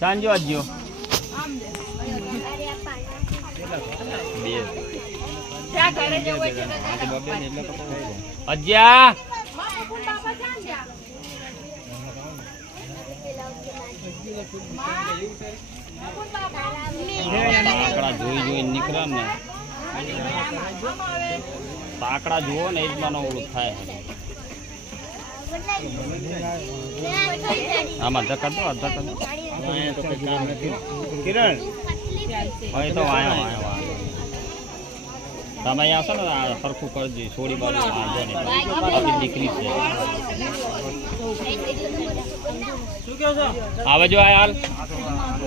સાંજો આજ્યો અજ્યા આંકડા જોઈ નીકળે ને આંકડા જુઓ ને એ જ મને ઓલું થાય આમાં ધક્કા દો કિરણ હવે તો વાયો તમે અહીંયા છો ને સરખું કરજો છોડી બાજુ વાંધો નહીં દીકરી છે આવે જો હાલ